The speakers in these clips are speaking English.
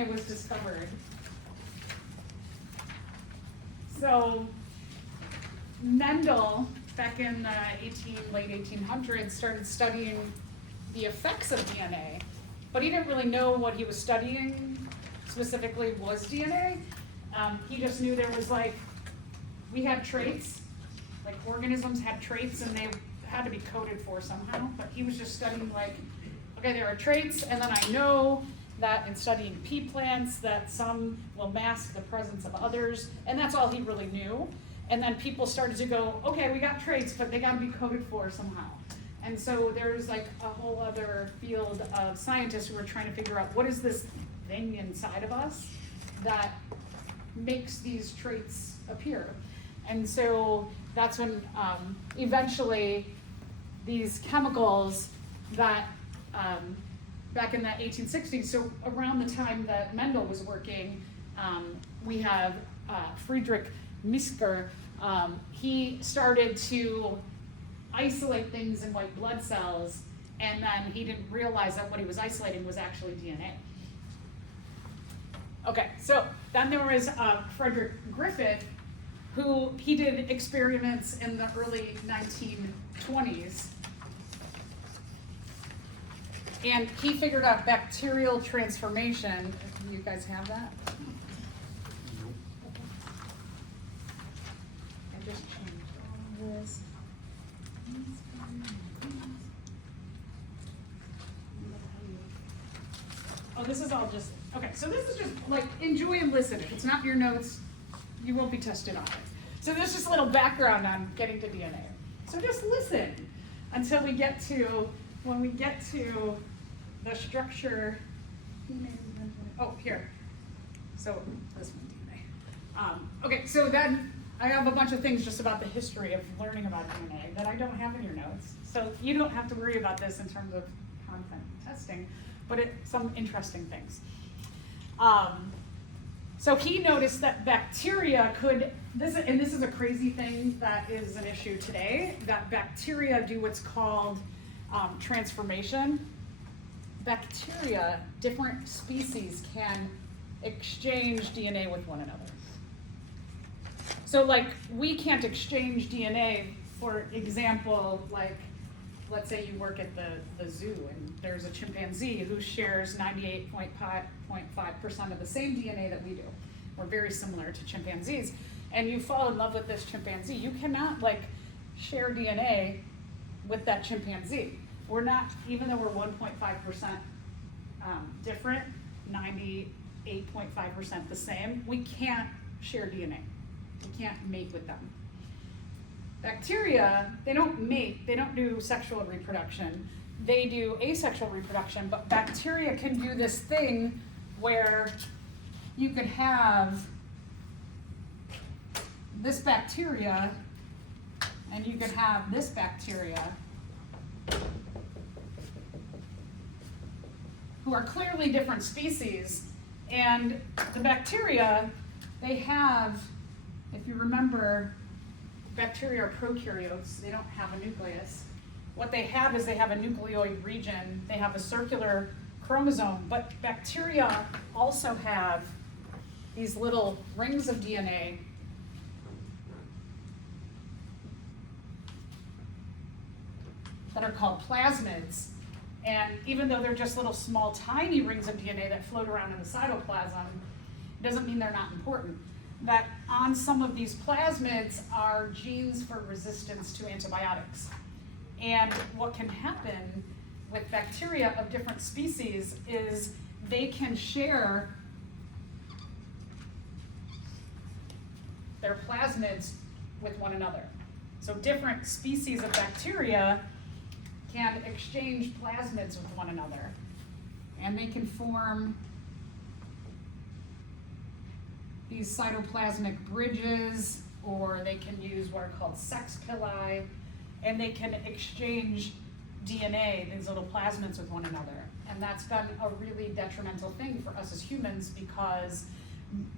DNA was discovered. So Mendel, back in the late 1800s, started studying the effects of DNA, but he didn't really know what he was studying specifically was DNA. He just knew there was we had traits, like organisms had traits and they had to be coded for somehow, but he was just studying okay, there are traits, and then I know that in studying pea plants that some will mask the presence of others, and that's all he really knew. And then people started to go, okay, we got traits, but they gotta be coded for somehow. And so there's a whole other field of scientists who are trying to figure out what is this thing inside of us that makes these traits appear. And so that's when eventually these chemicals that back in the 1860s, so around the time that Mendel was working, we have Friedrich Misker. He started to isolate things in white blood cells, and then he didn't realize that what he was isolating was actually DNA. Okay, so then there was Frederick Griffith, who he did experiments in the early 1920s. And he figured out bacterial transformation. Do you guys have that? I just changed all this. Oh, this is all just, okay, so this is just enjoy and listen. If it's not your notes, you won't be tested on it. So there's just a little background on getting to DNA. So just listen until we get to, when we get to the structure, oh, here. So this one, DNA. Okay, so then I have a bunch of things just about the history of learning about DNA that I don't have in your notes. So you don't have to worry about this in terms of content testing, but some interesting things. So he noticed that bacteria could, and this is a crazy thing that is an issue today, that bacteria do what's called transformation. Bacteria, different species can exchange DNA with one another. So we can't exchange DNA, for example, let's say you work at the zoo and there's a chimpanzee who shares 98.5% of the same DNA that we do. We're very similar to chimpanzees. And you fall in love with this chimpanzee. You cannot share DNA with that chimpanzee. We're not, even though we're 1.5% different, 98.5% the same, we can't share DNA. We can't mate with them. Bacteria, they don't mate, they don't do sexual reproduction. They do asexual reproduction, but bacteria can do this thing where you could have this bacteria and you could have this bacteria who are clearly different species. And the bacteria, they have, if you remember, bacteria are prokaryotes, they don't have a nucleus. What they have is they have a nucleoid region, they have a circular chromosome, but bacteria also have these little rings of DNA that are called plasmids. And even though they're just little small tiny rings of DNA that float around in the cytoplasm, it doesn't mean they're not important. That on some of these plasmids are genes for resistance to antibiotics. And what can happen with bacteria of different species is they can share their plasmids with one another. So different species of bacteria can exchange plasmids with one another. And they can form these cytoplasmic bridges, or they can use what are called sex pili, and they can exchange DNA, these little plasmids, with one another. And that's been a really detrimental thing for us as humans, because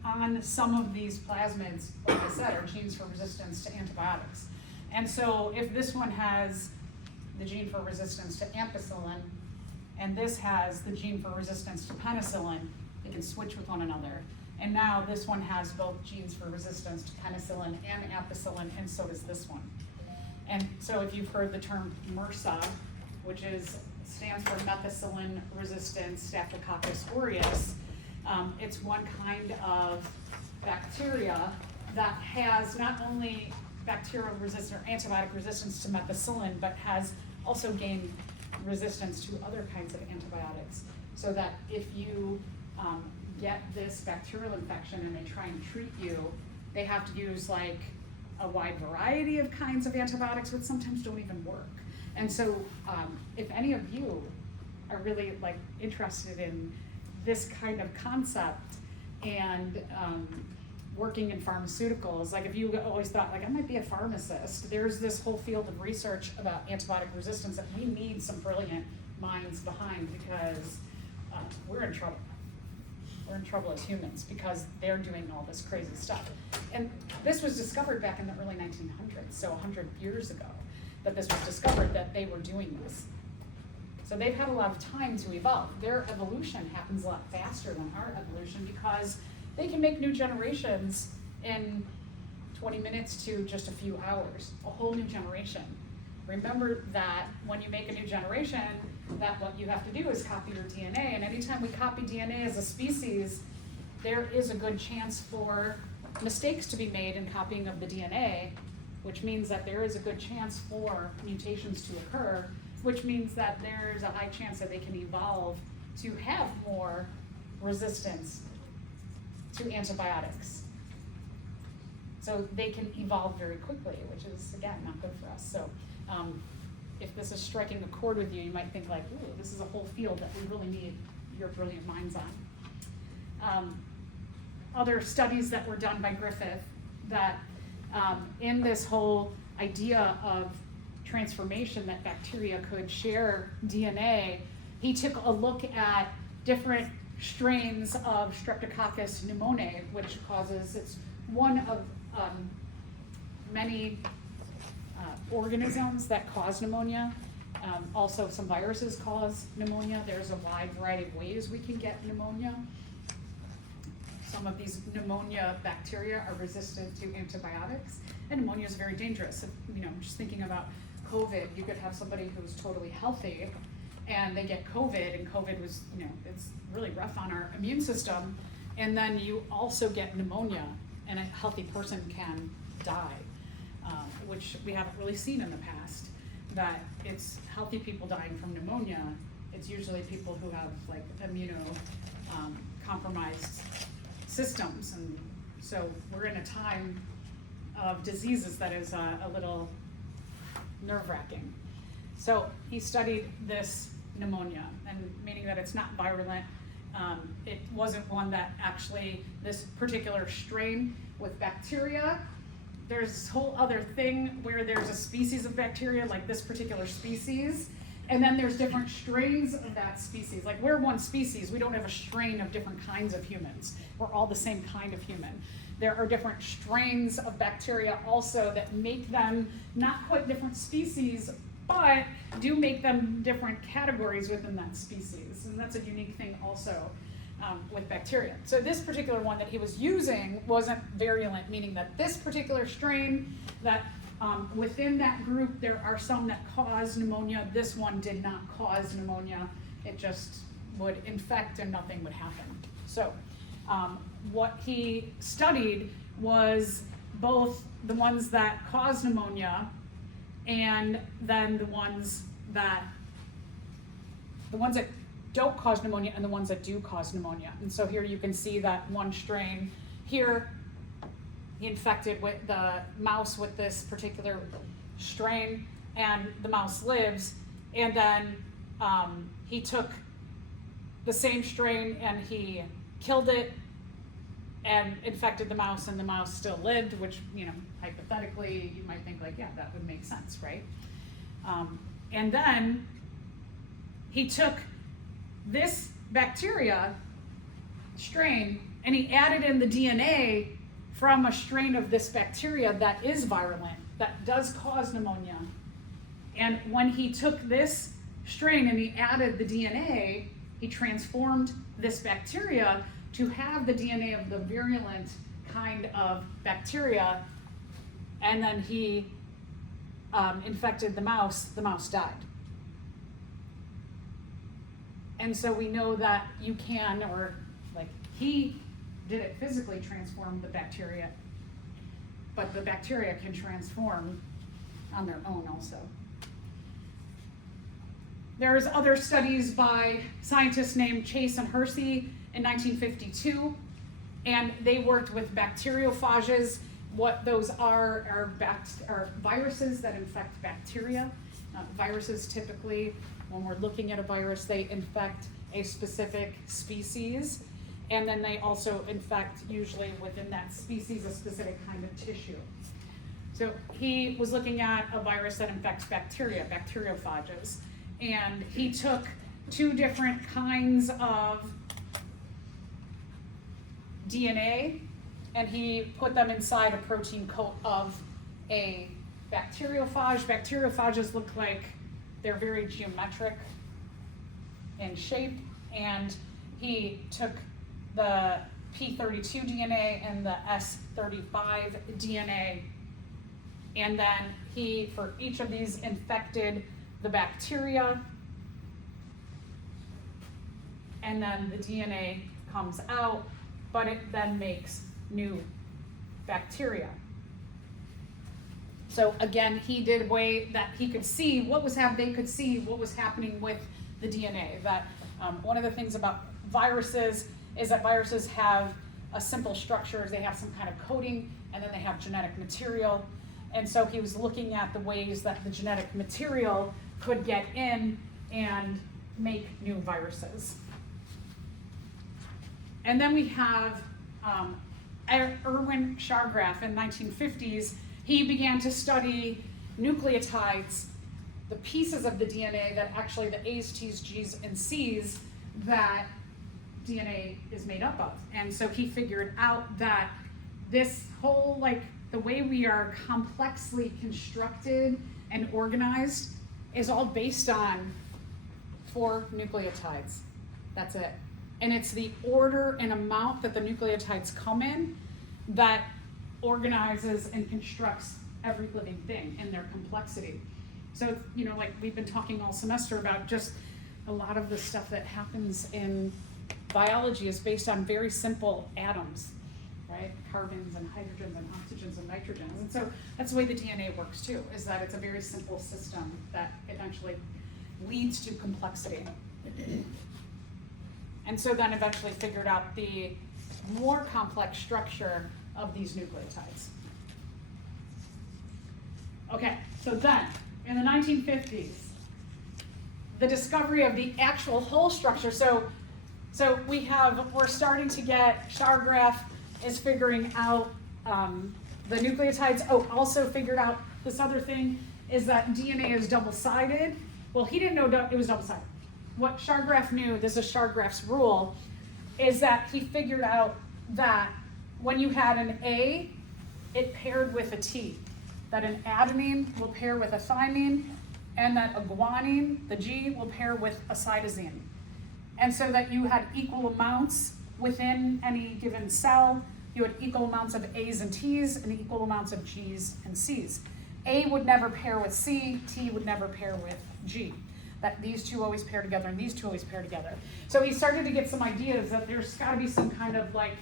on some of these plasmids, like I said, are genes for resistance to antibiotics. And so if this one has the gene for resistance to ampicillin, and this has the gene for resistance to penicillin, the can switch with one another. And now this one has both genes for resistance to penicillin and ampicillin, and so does this one. And so if you've heard the term MRSA, which stands for methicillin resistant Staphylococcus aureus, it's one kind of bacteria that has not only bacterial resistance or antibiotic resistance to methicillin, but has also gained resistance to other kinds of antibiotics. So that if you get this bacterial infection and they try and treat you, they have to use like a wide variety of kinds of antibiotics, which sometimes don't even work. And so if any of you are really like interested in this kind of concept and working in pharmaceuticals, like if you always thought like I might be a pharmacist, there's this whole field of research about antibiotic resistance that we need some brilliant minds behind, because we're in trouble. We're in trouble as humans because they're doing all this crazy stuff. And this was discovered back in the early 1900s, so 100 years ago, that this was discovered that they were doing this. So they've had a lot of time to evolve. Their evolution happens a lot faster than our evolution because they can make new generations in 20 minutes to just a few hours, a whole new generation. Remember that when you make a new generation, that what you have to do is copy your DNA, and anytime we copy DNA as a species, there is a good chance for mistakes to be made in copying of the DNA, which means that there is a good chance for mutations to occur, which means that there's a high chance that they can evolve to have more resistance to antibiotics. So they can evolve very quickly, which is, again, not good for us. So if this is striking a chord with you, you might think like, ooh, this is a whole field that we really need your brilliant minds on. Other studies that were done by Griffith that in this whole idea of transformation that bacteria could share DNA, he took a look at different strains of Streptococcus pneumoniae, which it's one of many organisms that cause pneumonia. Also, some viruses cause pneumonia. There's a wide variety of ways we can get pneumonia. Some of these pneumonia bacteria are resistant to antibiotics, and pneumonia is very dangerous. Just thinking about COVID, you could have somebody who's totally healthy and they get COVID, and COVID was, it's really rough on our immune system, and then you also get pneumonia, and a healthy person can die, which we haven't really seen in the past. That it's healthy people dying from pneumonia. It's usually people who have like compromised systems, and so we're in a time of diseases that is a little nerve-wracking. So he studied this pneumonia, and meaning that it's not virulent. It wasn't one that actually, this particular strain with bacteria, there's this whole other thing where there's a species of bacteria, like this particular species, and then there's different strains of that species. Like we're one species, we don't have a strain of different kinds of humans. We're all the same kind of human. There are different strains of bacteria also that make them not quite different species, but do make them different categories within that species. And that's a unique thing also with bacteria. So this particular one that he was using wasn't virulent, meaning that this particular strain, that within that group there are some that cause pneumonia. This one did not cause pneumonia. It just would infect and nothing would happen. So what he studied was both the ones that cause pneumonia and then the ones that don't cause pneumonia and the ones that do cause pneumonia. And so here you can see that one strain here, he infected with the mouse with this particular strain, and the mouse lives, and then he took the same strain and he killed it and infected the mouse, and the mouse still lived, which, hypothetically, you might think like, yeah, that would make sense, right? And then he took this bacteria strain and he added in the DNA from a strain of this bacteria that is virulent, that does cause pneumonia. And when he took this strain and he added the DNA, he transformed this bacteria to have the DNA of the virulent kind of bacteria, and then he infected the mouse died. And so we know that you can, or like he did it physically transform the bacteria, but the bacteria can transform on their own also. There's other studies by scientists named Chase and Hersey in 1952, and they worked with bacteriophages. What those are viruses that infect bacteria. Viruses typically, when we're looking at a virus, they infect a specific species, and then they also infect, usually within that species, a specific kind of tissue. So he was looking at a virus that infects bacteria, bacteriophages, and he took two different kinds of DNA and he put them inside a protein coat of a bacteriophage. Bacteriophages look like they're very geometric in shape, and he took the P32 DNA and the S35 DNA, and then he, for each of these, infected the bacteria, and then the DNA comes out, but it then makes new bacteria. So again, he did a way that he could see what was happening. They could see what was happening with the DNA. That one of the things about viruses is that viruses have a simple structure. They have some kind of coding, and then they have genetic material. And so he was looking at the ways that the genetic material could get in and make new viruses. And then we have Erwin Schargraf in the 1950s. He began to study nucleotides, the pieces of the DNA that actually the A's, T's, G's, and C's that DNA is made up of. And so he figured out that this whole, like, the way we are complexly constructed and organized is all based on 4 nucleotides. That's it. And it's the order and amount that the nucleotides come in that organizes and constructs every living thing in their complexity. So, you know, like we've been talking all semester about, just a lot of the stuff that happens in biology is based on very simple atoms, right? Carbons and hydrogens and oxygens and nitrogens. And so that's the way the DNA works too, is that it's a very simple system that eventually leads to complexity. And so then eventually figured out the more complex structure of these nucleotides. Okay, so then in the 1950s, the discovery of the actual whole structure. So we're starting to get, Schargraf is figuring out the nucleotides. Oh, also figured out this other thing is that DNA is double-sided. Well, he didn't know it was double-sided. What Schargraf knew, this is Schargraf's rule, is that he figured out that when you had an A, it paired with a T. That an adenine will pair with a thymine, and that a guanine, the G, will pair with a cytosine. And so that you had equal amounts within any given cell. You had equal amounts of A's and T's and equal amounts of G's and C's. A would never pair with C, T would never pair with G. That these two always pair together and these two always pair together. So he started to get some ideas that there's gotta be some kind of like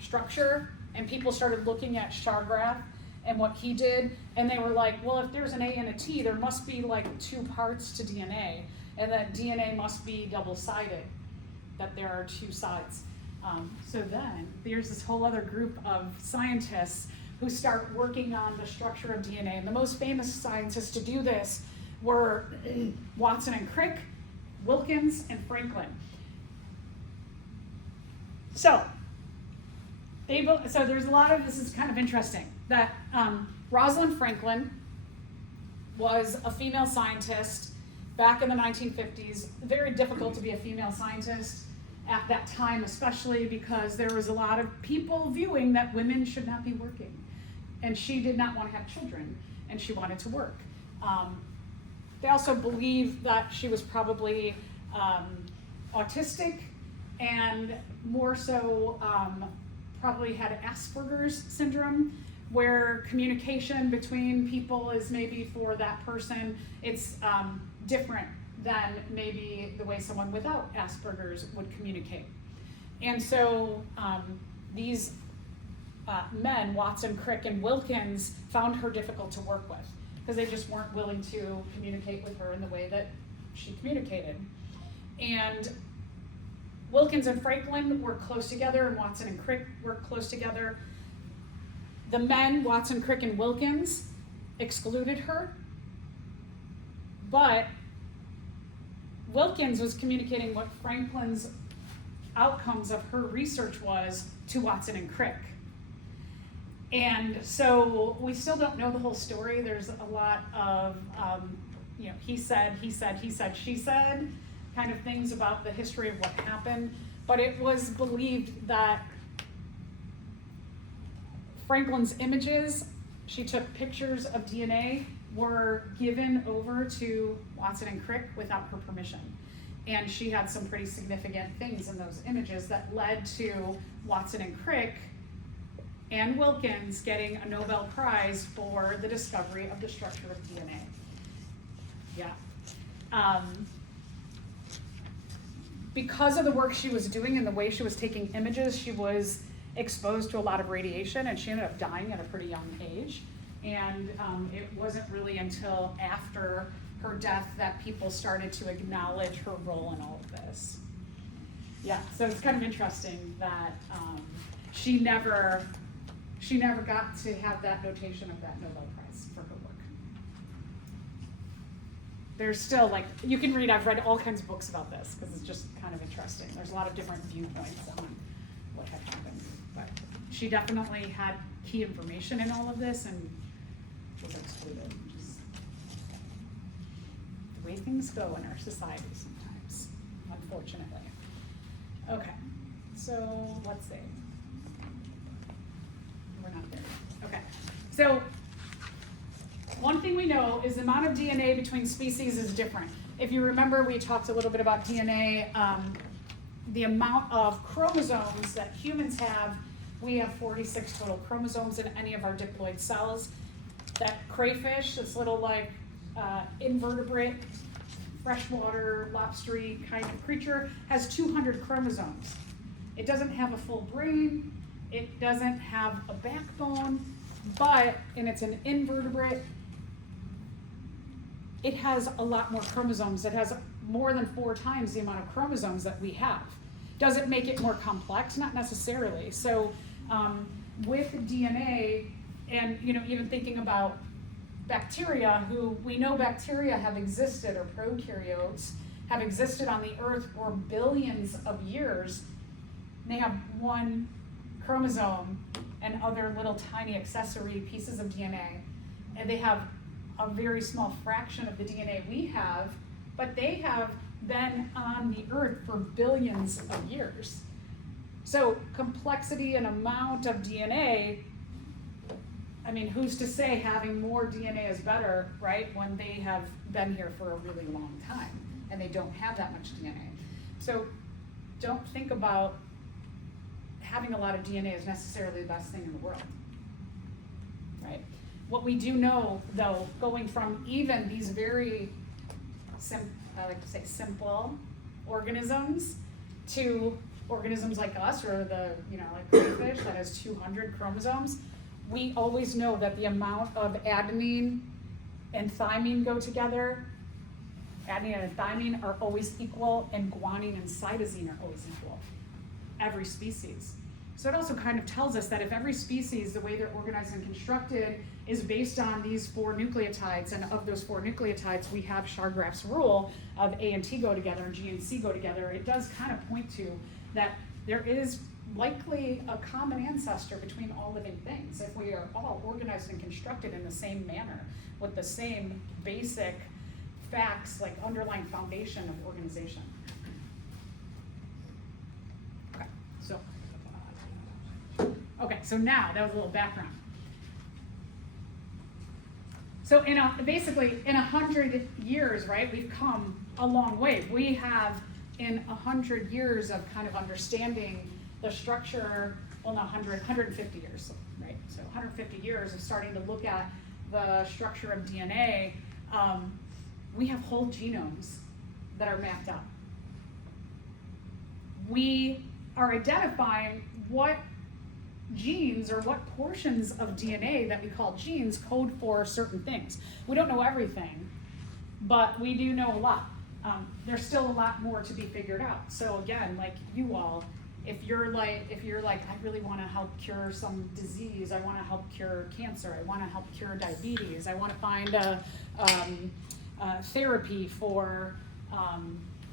structure, and people started looking at Schargraf and what he did, and they were like, well, if there's an A and a T, there must be like 2 parts to DNA, and that DNA must be double-sided, that there are 2 sides. So then there's this whole other group of scientists who start working on the structure of DNA, and the most famous scientists to do this were Watson and Crick, Wilkins, and Franklin. So there's a lot of, this is kind of interesting, that Rosalind Franklin was a female scientist back in the 1950s. Very difficult to be a female scientist at that time, especially because there was a lot of people viewing that women should not be working. And she did not want to have children, and she wanted to work. They also believe that she was probably autistic, and more so probably had Asperger's syndrome, where communication between people is maybe for that person, it's different than maybe the way someone without Asperger's would communicate. And so these men, Watson, Crick, and Wilkins, found her difficult to work with because they just weren't willing to communicate with her in the way that she communicated. And Wilkins and Franklin worked close together, and Watson and Crick worked close together. The men, Watson, Crick, and Wilkins, excluded her, but Wilkins was communicating what Franklin's outcomes of her research was to Watson and Crick. And so we still don't know the whole story. There's a lot of, he said, she said, kind of things about the history of what happened. But it was believed that Franklin's images, she took pictures of DNA, were given over to Watson and Crick without her permission. And she had some pretty significant things in those images that led to Watson and Crick and Wilkins getting a Nobel Prize for the discovery of the structure of DNA. Yeah. Because of the work she was doing and the way she was taking images, she was exposed to a lot of radiation, and she ended up dying at a pretty young age. And it wasn't really until after her death that people started to acknowledge her role in all of this. Yeah, so it's kind of interesting that she never got to have that notation of that Nobel Prize for her work. There's still, like, you can read, I've read all kinds of books about this because it's just kind of interesting. There's a lot of different viewpoints on what had happened. But she definitely had key information in all of this and was excluded, which is the way things go in our society sometimes, unfortunately. Okay, so let's see. We're not there. Okay, so one thing we know is the amount of DNA between species is different. If you remember, we talked a little bit about DNA, the amount of chromosomes that humans have. We have 46 total chromosomes in any of our diploid cells. That crayfish, this little like invertebrate, freshwater, lobstery kind of creature, has 200 chromosomes. It doesn't have a full brain, it doesn't have a backbone, and it's an invertebrate, it has a lot more chromosomes. It has more than 4 times the amount of chromosomes that we have. Does it make it more complex? Not necessarily. So with DNA, and even thinking about bacteria, who we know bacteria have existed, or prokaryotes have existed on the earth for billions of years. They have 1 chromosome and other little tiny accessory pieces of DNA, and they have a very small fraction of the DNA we have, but they have been on the earth for billions of years. So complexity and amount of DNA, I mean, who's to say having more DNA is better, right, when they have been here for a really long time and they don't have that much DNA. So don't think about having a lot of DNA is necessarily the best thing in the world, right? What we do know, though, going from even these very, I like to say simple organisms to organisms like us, or like crayfish that has 200 chromosomes, we always know that the amount of adenine and thymine go together. Adenine and thymine are always equal, and guanine and cytosine are always equal. Every species. So it also kind of tells us that if every species, the way they're organized and constructed, is based on these 4 nucleotides, and of those 4 nucleotides, we have Chargaff's rule of A and T go together and G and C go together. It does kind of point to that there is likely a common ancestor between all living things if we are all organized and constructed in the same manner with the same basic facts, like underlying foundation of organization. Okay, so now that was a little background. So basically in 100 years, right, we've come a long way. We have in 100 years of kind of understanding the structure, well, not 150 years, right? So 150 years of starting to look at the structure of DNA, we have whole genomes that are mapped out. We are identifying what genes or what portions of DNA that we call genes code for certain things. We don't know everything, but we do know a lot. There's still a lot more to be figured out. So again, like you all, if you're like, I really want to help cure some disease, I want to help cure cancer, I want to help cure diabetes, I want to find a therapy for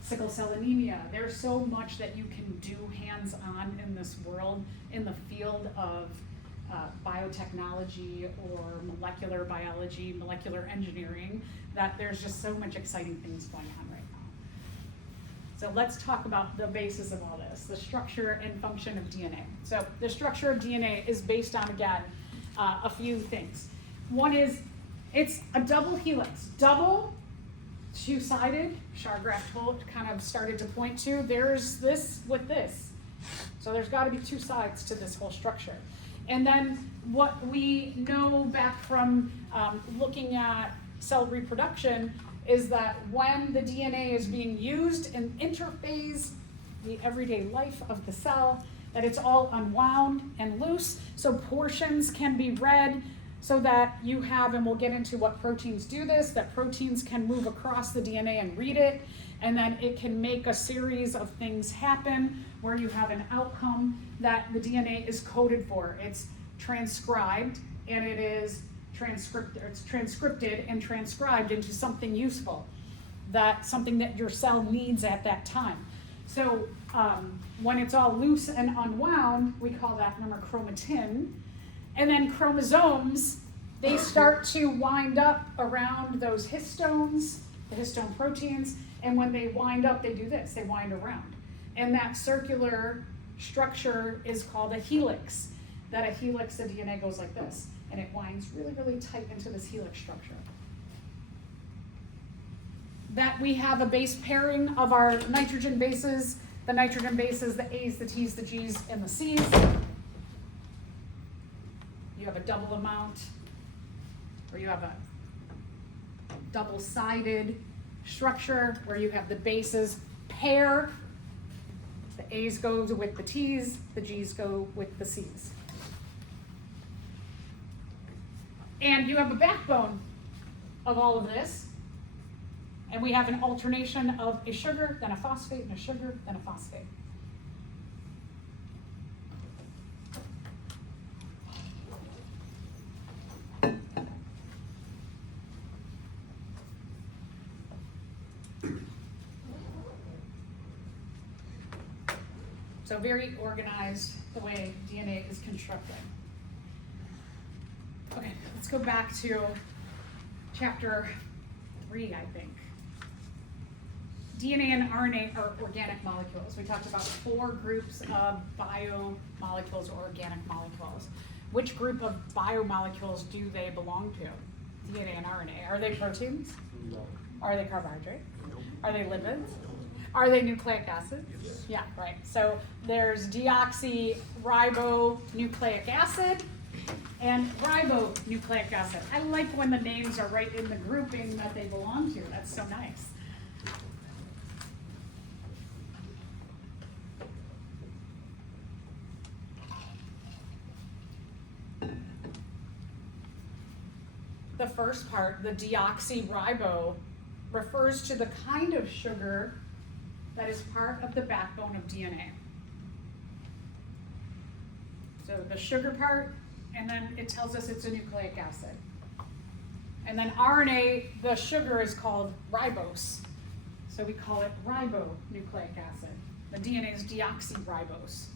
sickle cell anemia. There's so much that you can do hands-on in this world, in the field of biotechnology or molecular biology, molecular engineering, that there's just so much exciting things going on right now. So let's talk about the basis of all this, the structure and function of DNA. So the structure of DNA is based on, again, a few things. One is, it's a double helix. Double, two-sided, Chargaff kind of started to point to, there's this with this. So there's gotta be two sides to this whole structure. And then what we know back from looking at cell reproduction is that when the DNA is being used in interphase, the everyday life of the cell, that it's all unwound and loose, so portions can be read, so that you have, and we'll get into what proteins do this, that proteins can move across the DNA and read it, and then it can make a series of things happen where you have an outcome that the DNA is coded for. It's transcribed, and it is transcripted and transcribed into something useful, something that your cell needs at that time. So when it's all loose and unwound, we call that, remember, chromatin. And then chromosomes, they start to wind up around those histones, the histone proteins, and when they wind up, they do this, they wind around. And that circular structure is called a helix. That a helix, the DNA goes like this, and it winds really, really tight into this helix structure. That we have a base pairing of our nitrogen bases, the nitrogen bases, the A's, the T's, the G's, and the C's. You have a double amount, or you have a double-sided structure where you have the bases pair. The A's go with the T's, the G's go with the C's. And you have a backbone of all of this. And we have an alternation of a sugar, then a phosphate, and a sugar, then a phosphate. So very organized the way DNA is constructed. Okay, let's go back to chapter 3, I think. DNA and RNA are organic molecules. We talked about 4 groups of biomolecules or organic molecules. Which group of biomolecules do they belong to? DNA and RNA. Are they proteins? No. Are they carbohydrates? No. Are they lipids? Are they nucleic acids? Yes. Yeah, right. So there's deoxyribonucleic acid and ribonucleic acid. I like when the names are right in the grouping that they belong to. That's so nice. The first part, the deoxyribo, refers to the kind of sugar that is part of the backbone of DNA. So the sugar part, and then it tells us it's a nucleic acid. And then RNA, the sugar is called ribose. So we call it ribonucleic acid. The DNA is deoxyribose.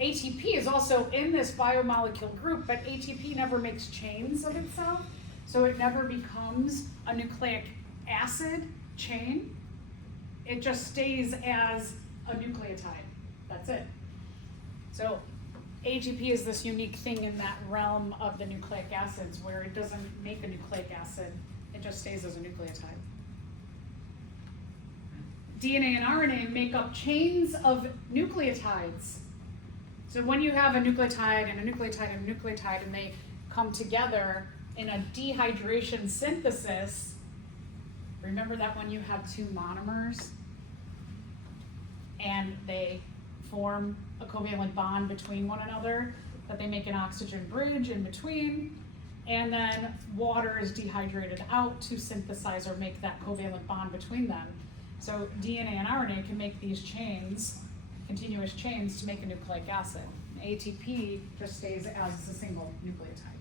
ATP is also in this biomolecule group, but ATP never makes chains of itself, so it never becomes a nucleic acid chain. It just stays as a nucleotide. That's it. So ATP is this unique thing in that realm of the nucleic acids where it doesn't make a nucleic acid It just stays as a nucleotide. DNA and RNA make up chains of nucleotides. So when you have a nucleotide and a nucleotide and a nucleotide and they come together in a dehydration synthesis, remember that when you have two monomers and they form a covalent bond between one another, that they make an oxygen bridge in between, and then water is dehydrated out to synthesize or make that covalent bond between them. So DNA and RNA can make these chains, continuous chains, to make a nucleic acid. ATP just stays as a single nucleotide.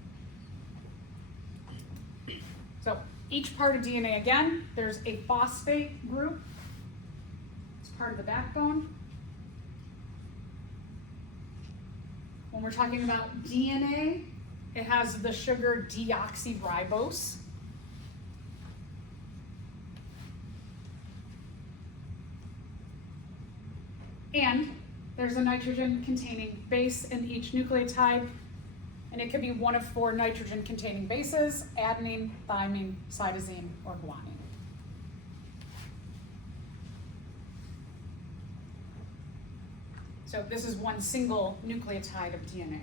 So each part of DNA, again, there's a phosphate group. It's part of the backbone. When we're talking about DNA, it has the sugar deoxyribose. And there's a nitrogen-containing base in each nucleotide, and it could be one of 4 nitrogen-containing bases: adenine, thymine, cytosine, or guanine. So this is one single nucleotide of DNA.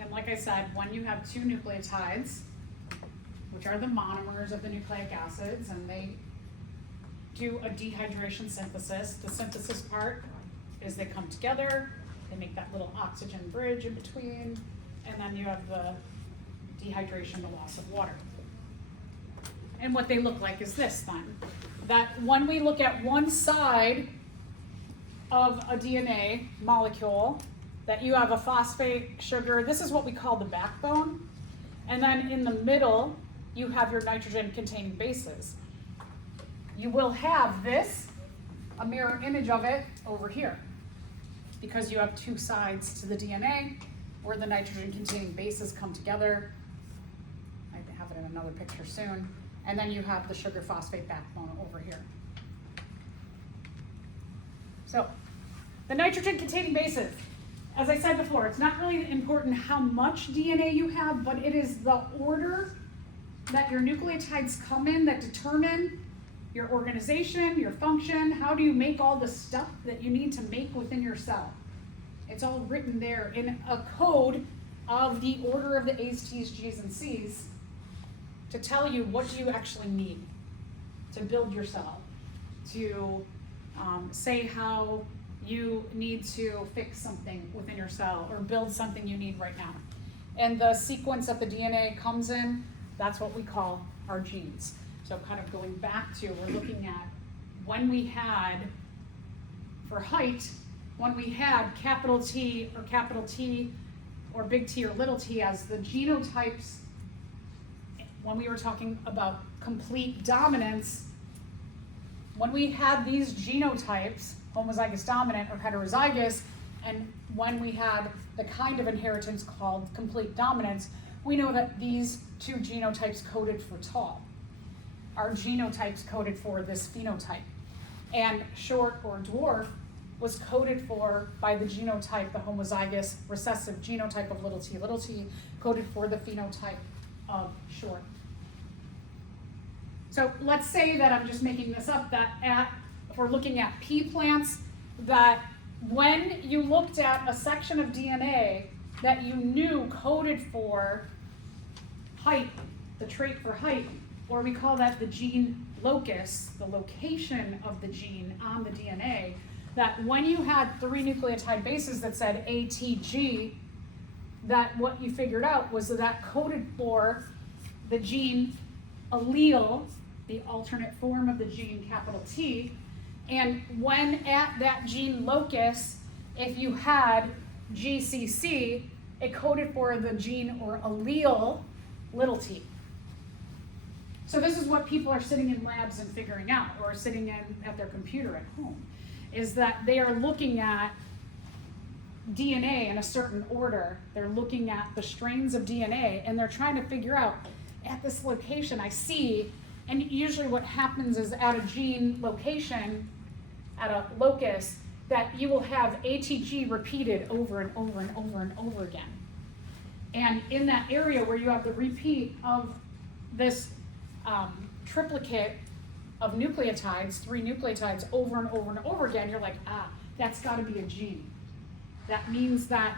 And like I said, when you have 2 nucleotides, which are the monomers of the nucleic acids, and they do a dehydration synthesis, the synthesis part is they come together, they make that little oxygen bridge in between, and then you have the dehydration, the loss of water. And what they look like is this then, that when we look at one side of a DNA molecule, that you have a phosphate sugar, this is what we call the backbone, and then in the middle, you have your nitrogen-containing bases. You will have this, a mirror image of it, over here, because you have 2 sides to the DNA where the nitrogen-containing bases come together. I have it in another picture soon. And then you have the sugar phosphate backbone over here. So, the nitrogen-containing bases. As I said before, it's not really important how much DNA you have, but it is the order that your nucleotides come in that determine your organization, your function, how do you make all the stuff that you need to make within your cell. It's all written there in a code of the order of the A's, T's, G's, and C's to tell you what you actually need to build your cell, to say how you need to fix something within your cell or build something you need right now. And the sequence that the DNA comes in, that's what we call our genes. So kind of going back to, we're looking at when we had, for height, when we had capital T or big T or little t as the genotypes, when we were talking about complete dominance, when we had these genotypes, homozygous dominant or heterozygous, and when we had the kind of inheritance called complete dominance, we know that these 2 genotypes coded for tall. Our genotypes coded for this phenotype. And short or dwarf was coded for by the genotype, the homozygous recessive genotype of little t, coded for the phenotype of short. So let's say that I'm just making this up, that if we're looking at pea plants, that when you looked at a section of DNA that you knew coded for height, the trait for height, or we call that the gene locus, the location of the gene on the DNA, that when you had 3 nucleotide bases that said ATG, that what you figured out was that coded for the gene allele, the alternate form of the gene capital T, and when at that gene locus, if you had GCC, it coded for the gene or allele little t. So this is what people are sitting in labs and figuring out, or sitting at their computer at home, is that they are looking at DNA in a certain order. They're looking at the strains of DNA, and they're trying to figure out, at this location I see, and usually what happens is at a gene location, at a locus, that you will have ATG repeated over and over and over and over again. And in that area where you have the repeat of this triplicate of nucleotides, 3 nucleotides over and over and over again, you're like, that's gotta be a gene. That means that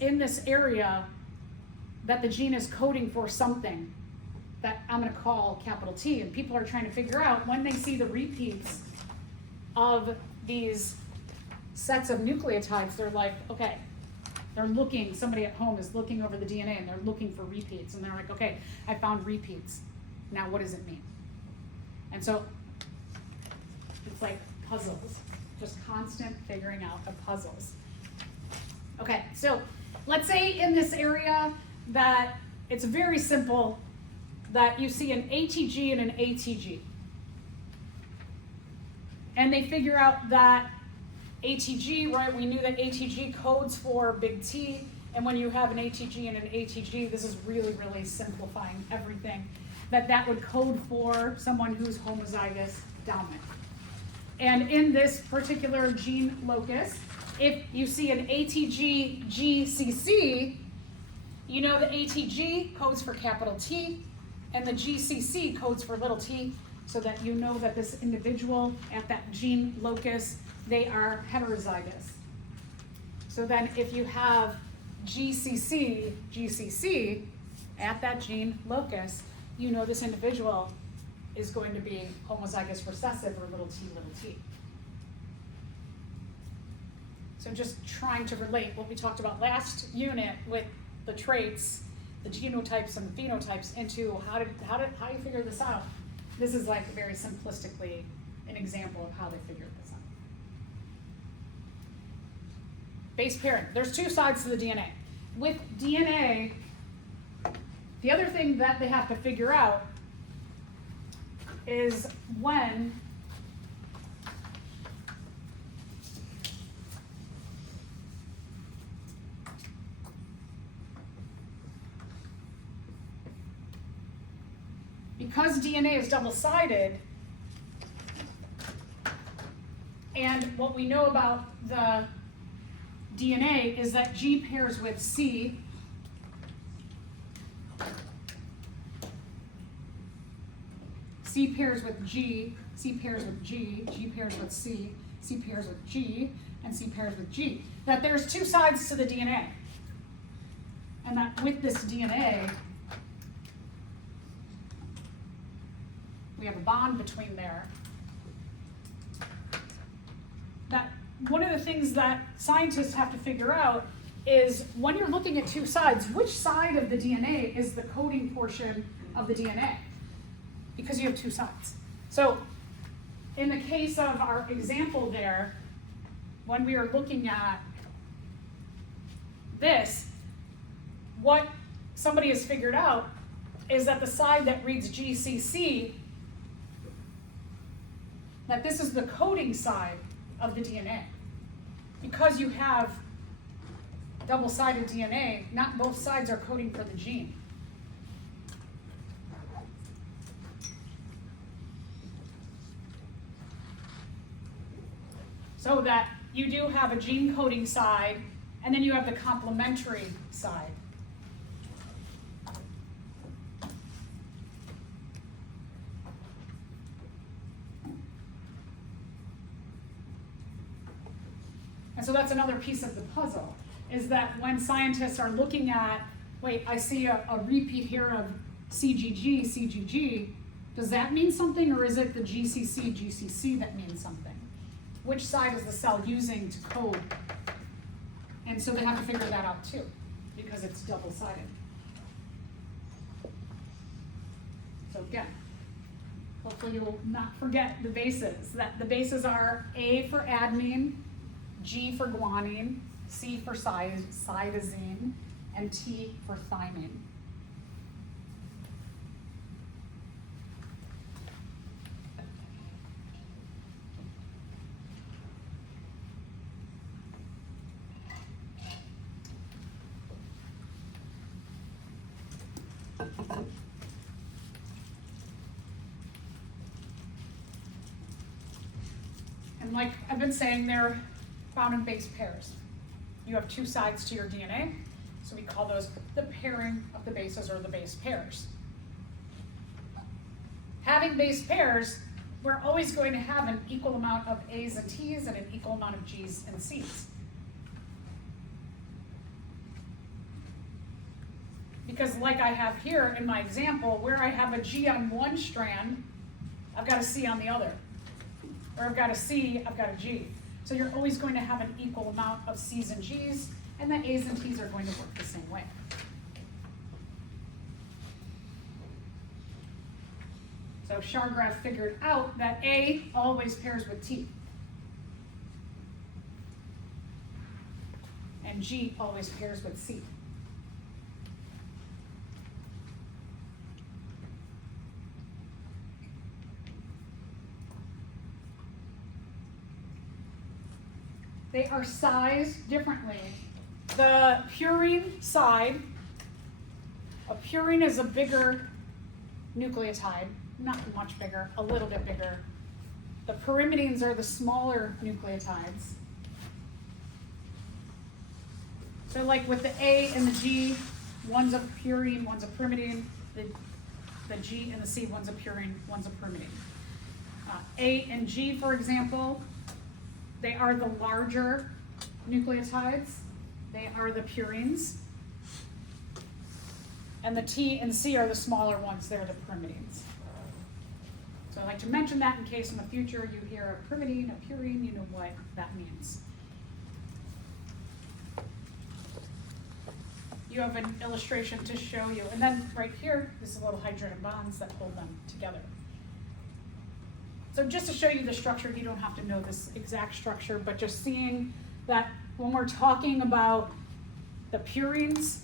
in this area, that the gene is coding for something that I'm gonna call capital T. And people are trying to figure out, when they see the repeats of these sets of nucleotides, they're like, okay, they're looking, somebody at home is looking over the DNA and they're looking for repeats. And they're like, okay, I found repeats. Now what does it mean? And so it's like puzzles, just constant figuring out of puzzles. Okay, so let's say in this area that it's very simple, that you see an ATG and an ATG. And they figure out that ATG, right, we knew that ATG codes for big T, and when you have an ATG and an ATG, this is really, really simplifying everything, that would code for someone who's homozygous dominant. And in this particular gene locus, if you see an ATG GCC, you know the ATG codes for capital T, and the GCC codes for little t, so that you know that this individual at that gene locus, they are heterozygous. So then if you have GCC at that gene locus, you know this individual is going to be homozygous recessive, or little t. So just trying to relate what we talked about last unit with the traits, the genotypes and phenotypes, into how you figure this out. This is like very simplistically an example of how they figured this out. Base pairing. There's 2 sides to the DNA. With DNA, the other thing that they have to figure out is when because DNA is double-sided, and what we know about the DNA is that G pairs with C, C pairs with G, C pairs with G, G pairs with C, C pairs with G, and C pairs with G. That there's 2 sides to the DNA. And that with this DNA, we have a bond between there. That one of the things that scientists have to figure out is, when you're looking at 2 sides, which side of the DNA is the coding portion of the DNA? Because you have 2 sides. So in the case of our example there, when we are looking at this, what somebody has figured out is that the side that reads GCC, that this is the coding side of the DNA. Because you have double-sided DNA, not both sides are coding for the gene. So that you do have a gene coding side, and then you have the complementary side. And so that's another piece of the puzzle, is that when scientists are looking at, wait, I see a repeat here of CGG, does that mean something, or is it the GCC that means something? Which side is the cell using to code? And so they have to figure that out too, because it's double-sided. So again, hopefully you'll not forget the bases. That the bases are A for adenine, G for guanine, C for cytosine, and T for thymine. been saying, they're found in base pairs. You have two sides to your DNA, so we call those the pairing of the bases or the base pairs. Having base pairs, we're always going to have an equal amount of A's and T's and an equal amount of G's and C's. Because like I have here in my example, where I have a G on one strand, I've got a C on the other. Or I've got a C, I've got a G. So you're always going to have an equal amount of C's and G's, and the A's and T's are going to work the same way. So Chargrave figured out that A always pairs with T. And G always pairs with C. They are sized differently. The purine side, a purine is a bigger nucleotide, not much bigger, a little bit bigger. The pyrimidines are the smaller nucleotides. So like with the A and the G, one's a purine, one's a pyrimidine. The G and the C, one's a purine, one's a pyrimidine. A and G, for example, they are the larger nucleotides. They are the purines. And the T and C are the smaller ones. They're the pyrimidines. So I like to mention that in case in the future you hear a pyrimidine, a purine, you know what that means. You have an illustration to show you. And then right here, this is little hydrogen bonds that hold them together. So just to show you the structure, you don't have to know this exact structure, but just seeing that when we're talking about the purines,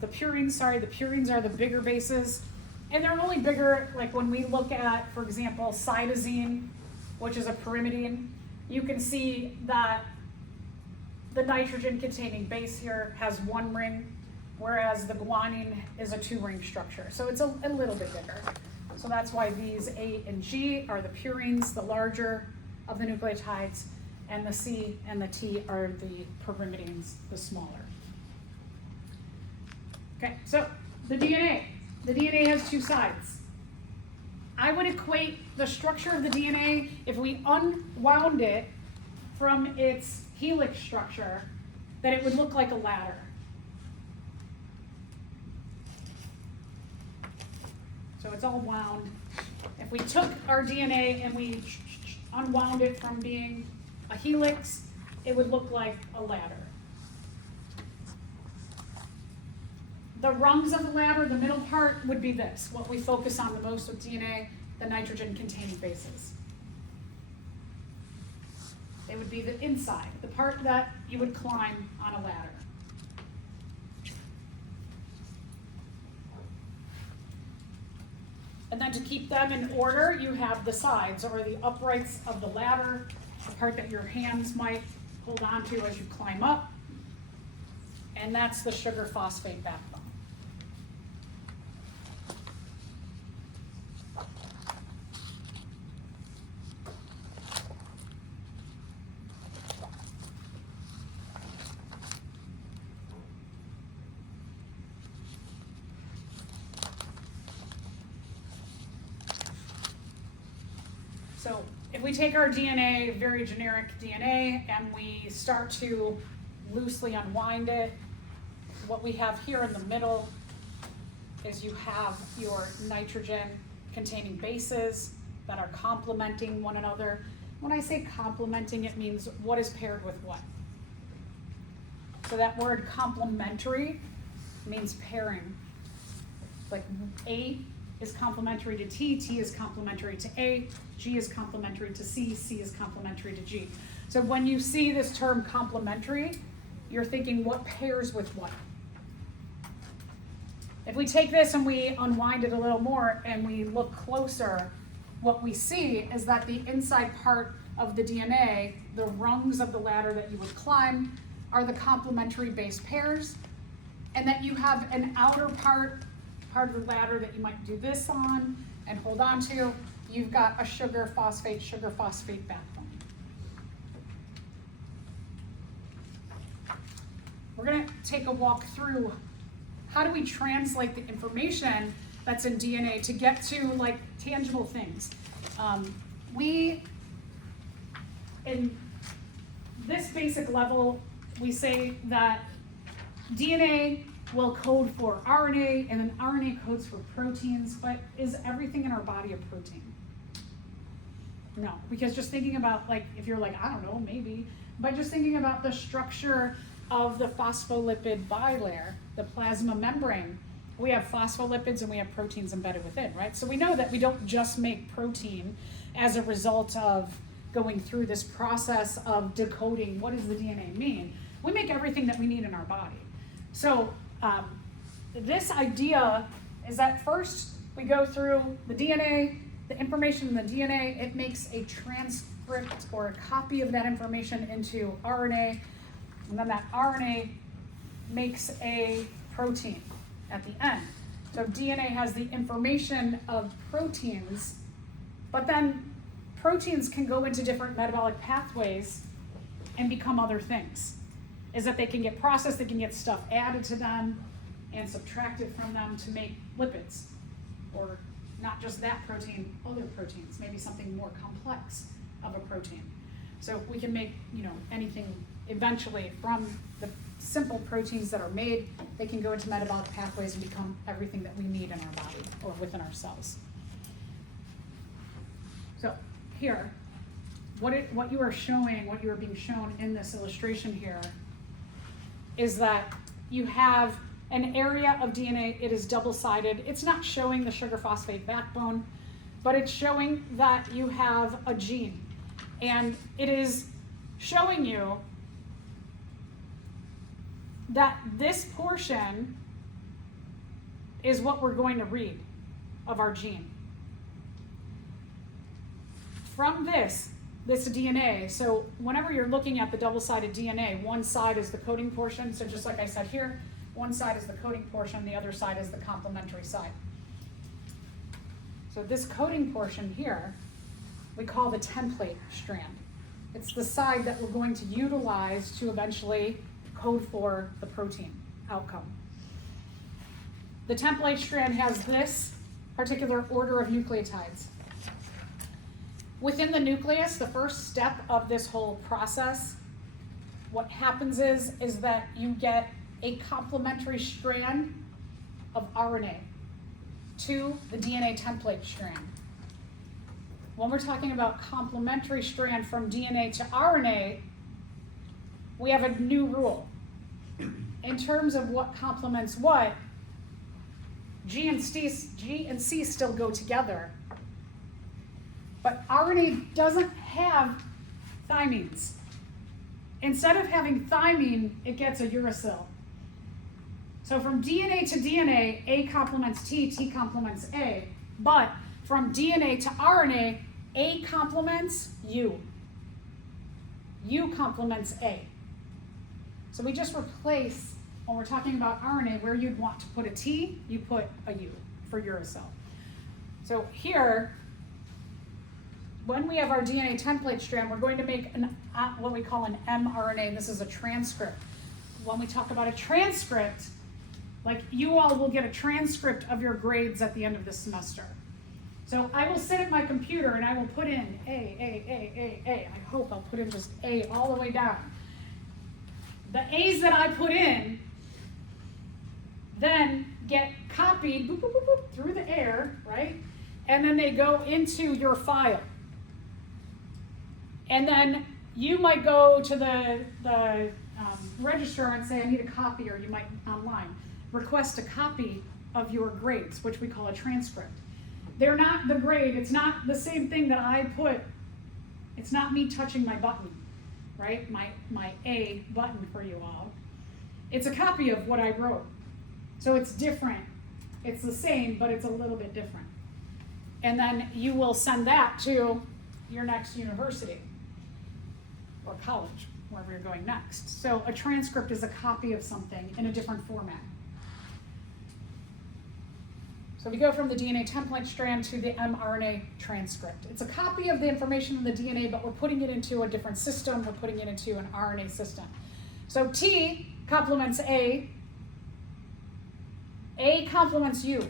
the purines are the bigger bases, and they're only bigger, like when we look at, for example, cytosine, which is a pyrimidine, you can see that the nitrogen-containing base here has one ring, whereas the guanine is a two-ring structure. So it's a little bit bigger. So that's why these A and G are the purines, the larger of the nucleotides, and the C and the T are the pyrimidines, the smaller. Okay, so the DNA. The DNA has two sides. I would equate the structure of the DNA, if we unwound it from its helix structure, that it would look like a ladder. So it's all wound. If we took our DNA and we unwound it from being a helix, it would look like a ladder. The rungs of the ladder, the middle part, would be this, what we focus on the most with DNA, the nitrogen-containing bases. They would be the inside, the part that you would climb on a ladder. And then to keep them in order, you have the sides, or the uprights of the ladder, the part that your hands might hold on to as you climb up. And that's the sugar phosphate backbone. So if we take our DNA, very generic DNA, and we start to loosely unwind it, what we have here in the middle is you have your nitrogen-containing bases that are complementing one another. When I say complementing, it means what is paired with what. So that word complementary means pairing. Like A is complementary to T, T is complementary to A, G is complementary to C, C is complementary to G. So when you see this term complementary, you're thinking what pairs with what. If we take this and we unwind it a little more and we look closer, what we see is that the inside part of the DNA, the rungs of the ladder that you would climb, are the complementary base pairs, and that you have an outer part of the ladder that you might do this on and hold on to. You've got a sugar phosphate backbone. gonna take a walk through how do we translate the information that's in DNA to get to like tangible things. In this basic level, we say that DNA will code for RNA, and then RNA codes for proteins, but is everything in our body a protein? No, because just thinking about, like, if you're like, I don't know, maybe, but just thinking about the structure of the phospholipid bilayer, the plasma membrane, we have phospholipids and we have proteins embedded within, right? So we know that we don't just make protein as a result of going through this process of decoding what does the DNA mean. We make everything that we need in our body. So this idea is that first we go through the DNA, the information in the DNA, it makes a transcript or a copy of that information into RNA, and then that RNA makes a protein at the end. So DNA has the information of proteins, but then proteins can go into different metabolic pathways and become other things. Is that they can get processed, they can get stuff added to them and subtracted from them to make lipids, or not just that protein, other proteins, maybe something more complex of a protein. So we can make, anything eventually from the simple proteins that are made, they can go into metabolic pathways and become everything that we need in our body or within our cells. So here, what you are being shown in this illustration here is that you have an area of DNA, it is double-sided. It's not showing the sugar phosphate backbone, but it's showing that you have a gene. And it is showing you that this portion is what we're going to read of our gene. From this DNA, so whenever you're looking at the double-sided DNA, one side is the coding portion, so just like I said here, one side is the coding portion, the other side is the complementary side. So this coding portion here, we call the template strand. It's the side that we're going to utilize to eventually code for the protein outcome. The template strand has this particular order of nucleotides. Within the nucleus, the first step of this whole process, what happens is that you get a complementary strand of RNA to the DNA template strand. When we're talking about complementary strand from DNA to RNA, we have a new rule. In terms of what complements what, G and C still go together. But RNA doesn't have thymines. Instead of having thymine, it gets a uracil. So from DNA to DNA, A complements T, T complements A. But from DNA to RNA, A complements U. U complements A. So we just replace, when we're talking about RNA, where you'd want to put a T, you put a U for uracil. So here, when we have our DNA template strand, we're going to make what we call an mRNA. This is a transcript. When we talk about a transcript, like you all will get a transcript of your grades at the end of the semester. So I will sit at my computer and I will put in A. I hope I'll put in just A all the way down. The A's that I put in then get copied boop, boop, boop, boop, through the air, right? And then they go into your file. And then you might go to the registrar and say, I need a copy, or you might online request a copy of your grades, which we call a transcript. They're not the grade, it's not the same thing that I put, it's not me touching my button, right? My A button for you all. It's a copy of what I wrote. So it's different. It's the same, but it's a little bit different. And then you will send that to your next university or college, wherever you're going next. So a transcript is a copy of something in a different format. So we go from the DNA template strand to the mRNA transcript. It's a copy of the information in the DNA, but we're putting it into a different system. We're putting it into an RNA system. So T complements A complements U.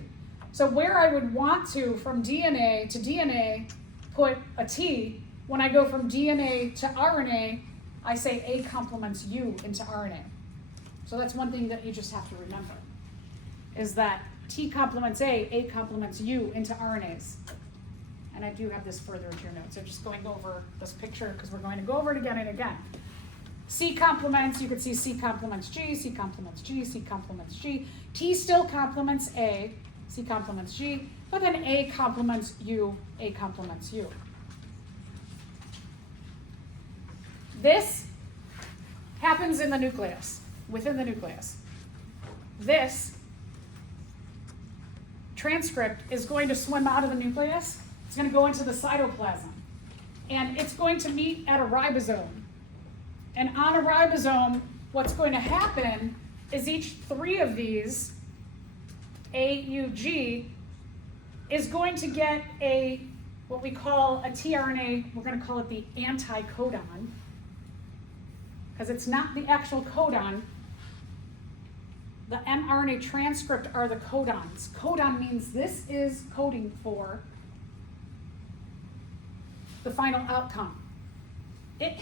So where I would want to, from DNA to DNA, put a T, when I go from DNA to RNA, I say A complements U into RNA. So that's one thing that you just have to remember, is that T complements A complements U into RNAs. And I do have this further into your notes. So just going over this picture because we're going to go over it again and again. C complements, you could see C complements G, C complements G, C complements G. T still complements A, C complements G, but then A complements U, A complements U. This happens in the nucleus, within the nucleus. This transcript is going to swim out of the nucleus. It's going to go into the cytoplasm. And it's going to meet at a ribosome. And on a ribosome, what's going to happen is each three of these, AUG, is going to get what we call a tRNA, we're going to call it the anticodon, because it's not the actual codon. The mRNA transcript are the codons. Codon means this is coding for the final outcome. The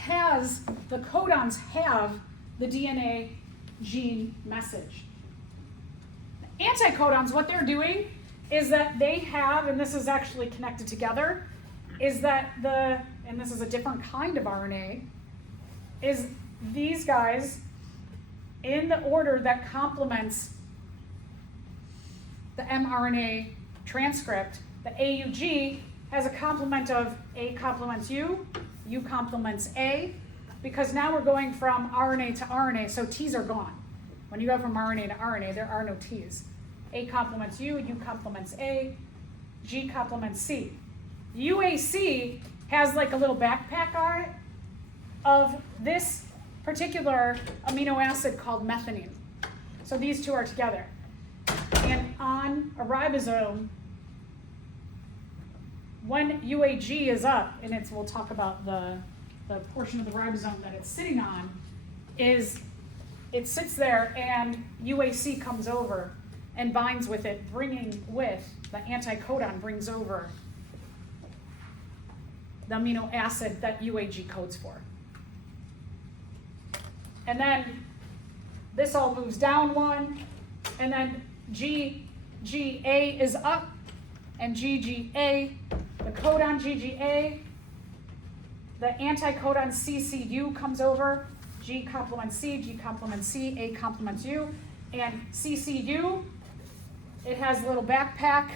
codons have the DNA gene message. The anticodons, what they're doing is that they have, and this is actually connected together, is that and this is a different kind of RNA, is these guys in the order that complements the mRNA transcript. The AUG has a complement of A complements U, U complements A, because now we're going from RNA to RNA, so T's are gone. When you go from RNA to RNA, there are no T's. A complements U, U complements A, G complements C. UAC has like a little backpack on it of this particular amino acid called methionine. So these two are together. And on a ribosome, when UAG is up, and we'll talk about the portion of the ribosome that it's sitting on, is it sits there and UAC comes over and binds with it, bringing with the anticodon brings over the amino acid that UAG codes for. And then this all moves down one, and then GGA is up, and GGA, the codon GGA, the anticodon CCU comes over, G complements C, G complements C, A complements U, and CCU, it has a little backpack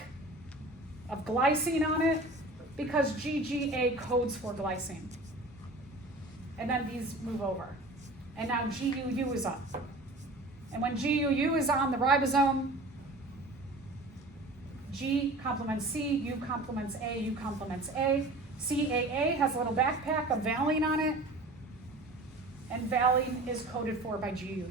of glycine on it because GGA codes for glycine. And then these move over. And now GUU is up. And when GUU is on the ribosome, G complements C, U complements A, U complements A. CAA has a little backpack of valine on it, and valine is coded for by GUU.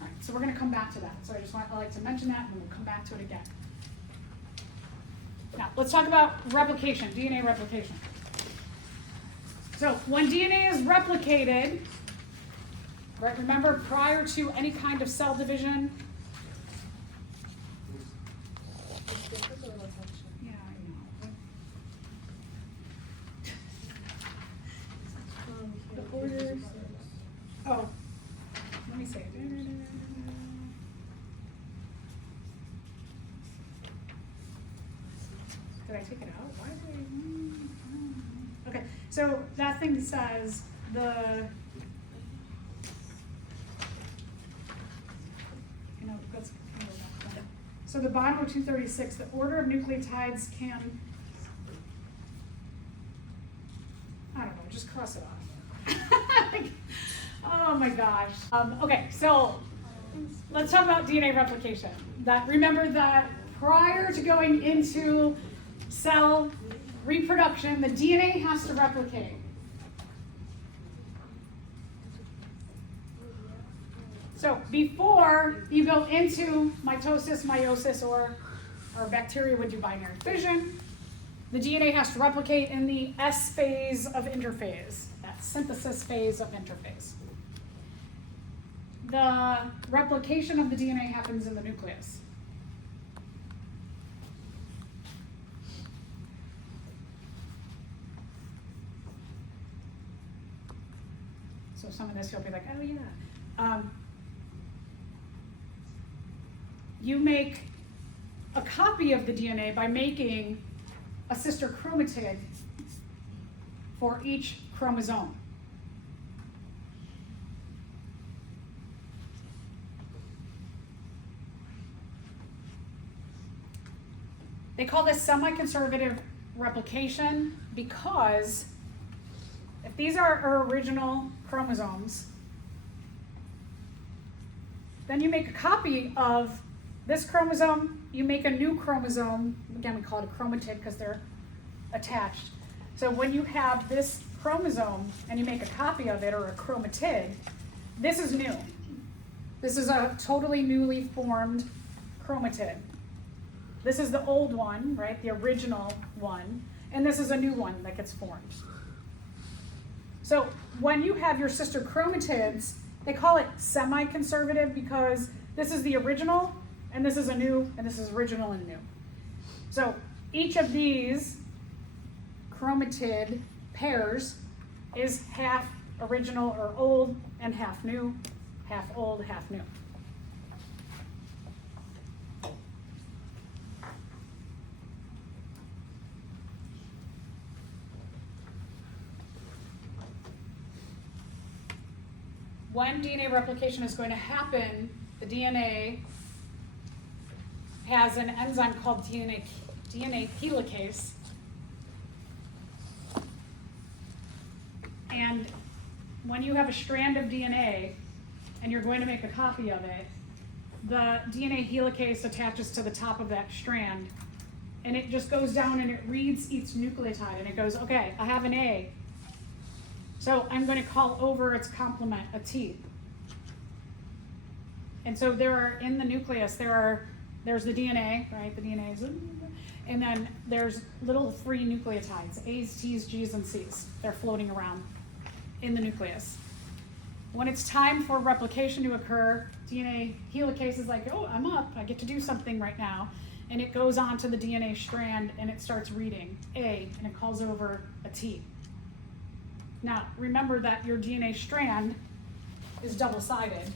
All right, so we're going to come back to that. So I like to mention that, and then we'll come back to it again. Now, let's talk about replication, DNA replication. So when DNA is replicated, right, remember prior to any kind of cell division, yeah, I know. The order, oh, let me say it. Did I take it out? Why did I? Okay, so that thing says so the bottom of 236, the order of nucleotides can, I don't know, just cross it off. Oh my gosh. Okay, so let's talk about DNA replication. Remember that prior to going into cell reproduction, the DNA has to replicate. So before you go into mitosis, meiosis, or bacteria would do binary fission, the DNA has to replicate in the S phase of interphase. synthesis phase of interphase. The replication of the DNA happens in the nucleus. So some of this you'll be like, oh yeah. You make a copy of the DNA by making a sister chromatid for each chromosome. They call this semi-conservative replication because if these are our original chromosomes, then you make a copy of this chromosome, you make a new chromosome, again we call it a chromatid because they're attached. So when you have this chromosome and you make a copy of it, or a chromatid, this is new. This is a totally newly formed chromatid. This is the old one, right, the original one, and this is a new one that gets formed. So when you have your sister chromatids, they call it semi-conservative because this is the original, and this is a new, and this is original and new. So each of these chromatid pairs is half original or old and half new, half old, half new. When DNA replication is going to happen, the DNA has an enzyme called DNA helicase. And when you have a strand of DNA and you're going to make a copy of it, the DNA helicase attaches to the top of that strand, and it just goes down and it reads each nucleotide, and it goes, okay, I have an A, so I'm going to call over its complement a T. And so there are, in the nucleus, there's the DNA, right? The DNA is, and then there's little free nucleotides, A's, T's, G's, and C's. They're floating around in the nucleus. When it's time for replication to occur, DNA helicase is like, oh, I'm up, I get to do something right now. And it goes on to the DNA strand and it starts reading A, and it calls over a T. Now, remember that your DNA strand is double-sided.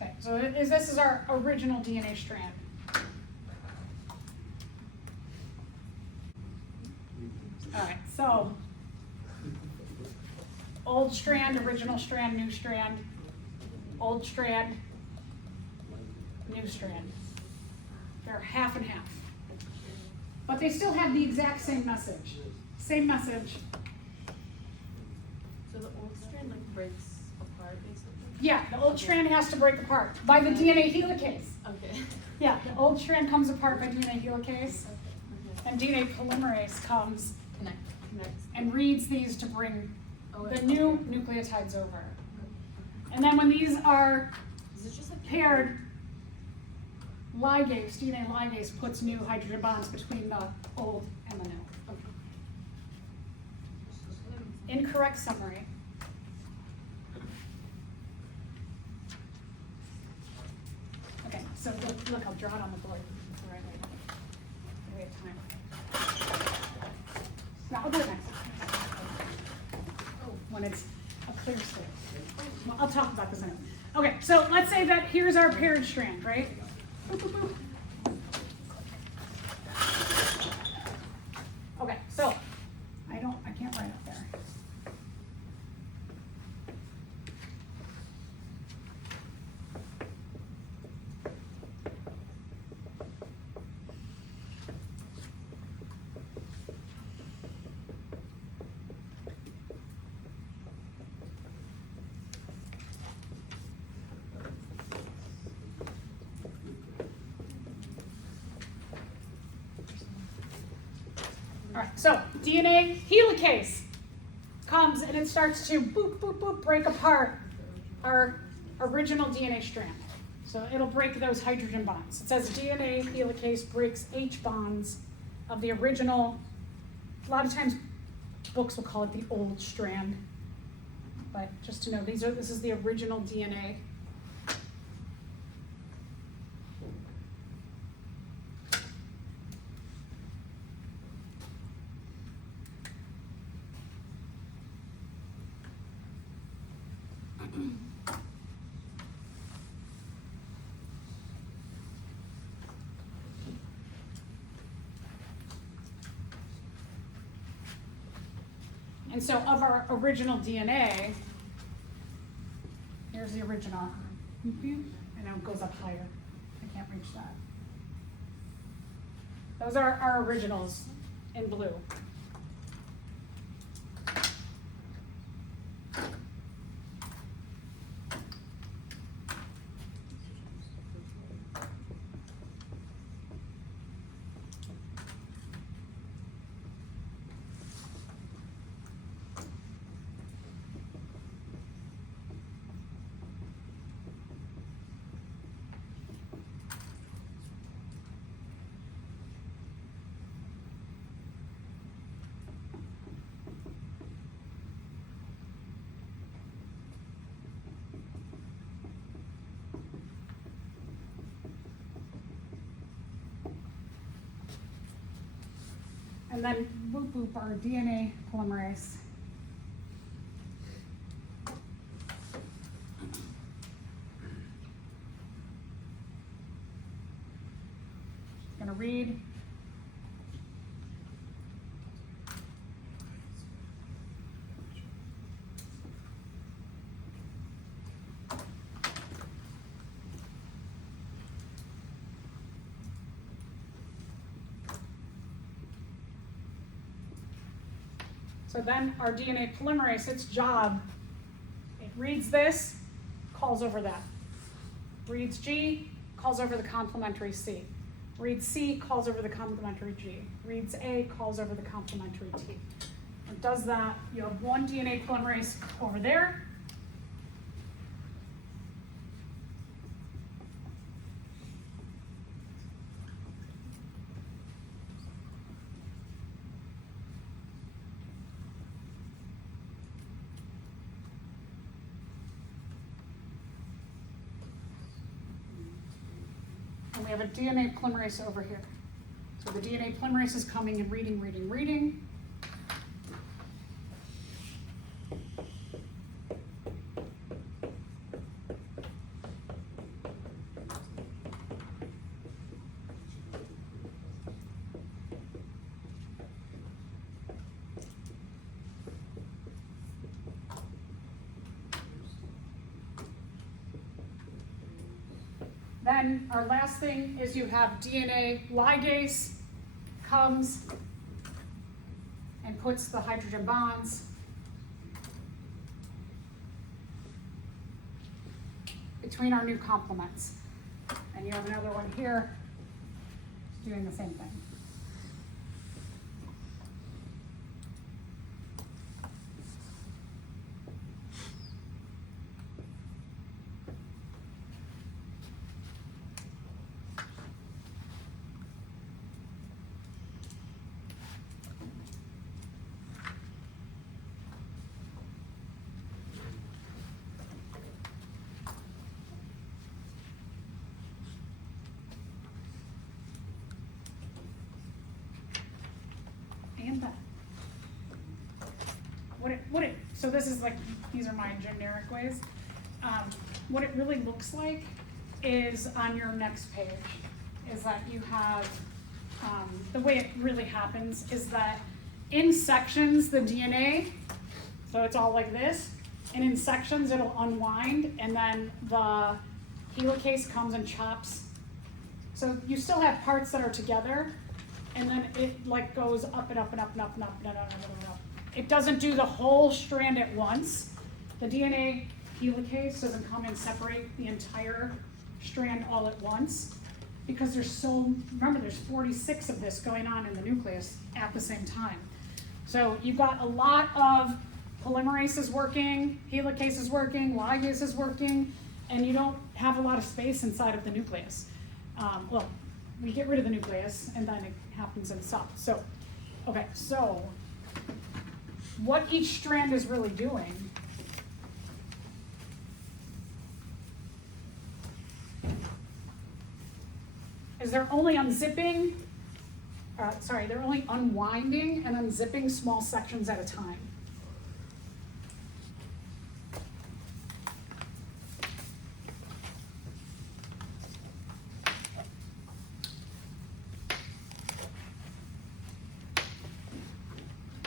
Okay, so this is our original DNA strand. All right, so old strand, original strand, new strand, old strand, new strand. They're half and half. But they still have the exact same message. Same message. So the old strand like breaks apart basically? Yeah, the old strand has to break apart by the DNA helicase. Okay. Yeah, the old strand comes apart by DNA helicase, Okay. and DNA polymerase comes Connects. and reads these to bring Oh, the okay. new nucleotides over. And then when these are Is it just like paired, ligase, DNA ligase, puts new hydrogen bonds between the old and the new. Incorrect summary. Okay, so look, I'll draw it on the board. All right, we have time. No, I'll do it next time. When it's a clear state. Well, I'll talk about this in a minute. Okay, so let's say that here's our paired strand, right? Boop, boop, boop. Okay, so I can't write up there. So DNA helicase comes and it starts to boop, boop, boop, break apart our original DNA strand. So it'll break those hydrogen bonds. It says DNA helicase breaks H bonds of the original. A lot of times books will call it the old strand. But just to know, this is the original DNA. And so of our original DNA, here's the original. And now it goes up higher. I can't reach that. Those are our originals in blue. And then boop boop our DNA polymerase. Gonna read. So then our DNA polymerase, its job, it reads this, calls over that. Reads G, calls over the complementary C. Reads C, calls over the complementary G. Reads A, calls over the complementary T. It does that. You have one DNA polymerase over there. And we have a DNA polymerase over here. So the DNA polymerase is coming and reading, reading, reading. Then our last thing is you have DNA ligase comes and puts the hydrogen bonds between our new complements. And you have another one here doing the same thing. And that. So this is like, these are my generic ways. What it really looks like is on your next page, is that you have, the way it really happens is that in sections, the DNA, so it's all like this, and in sections it'll unwind, and then the helicase comes and chops. So you still have parts that are together, and then it like goes up and up and up and up and up and up and up and up. It doesn't do the whole strand at once. The DNA helicase doesn't come and separate the entire strand all at once, because remember there's 46 of this going on in the nucleus at the same time. So you've got a lot of polymerases working, helicases working, ligases working, and you don't have a lot of space inside of the nucleus. Well, we get rid of the nucleus, and then it happens inside. So, okay, so what each strand is really doing is they're only unzipping, they're only unwinding and unzipping small sections at a time.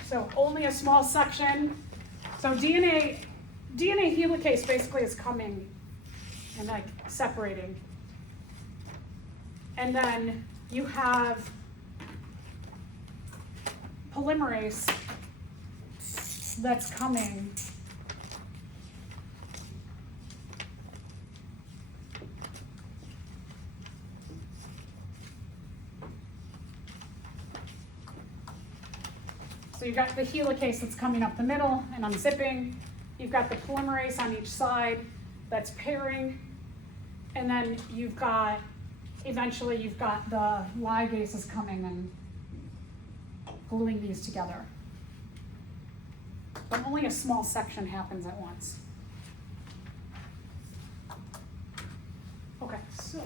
So only a small section. So DNA helicase basically is coming and like separating. And then you have polymerase that's coming. So you've got the helicase that's coming up the middle and unzipping. You've got the polymerase on each side that's pairing. And then eventually you've got the ligases coming and gluing these together. But only a small section happens at once. Okay, so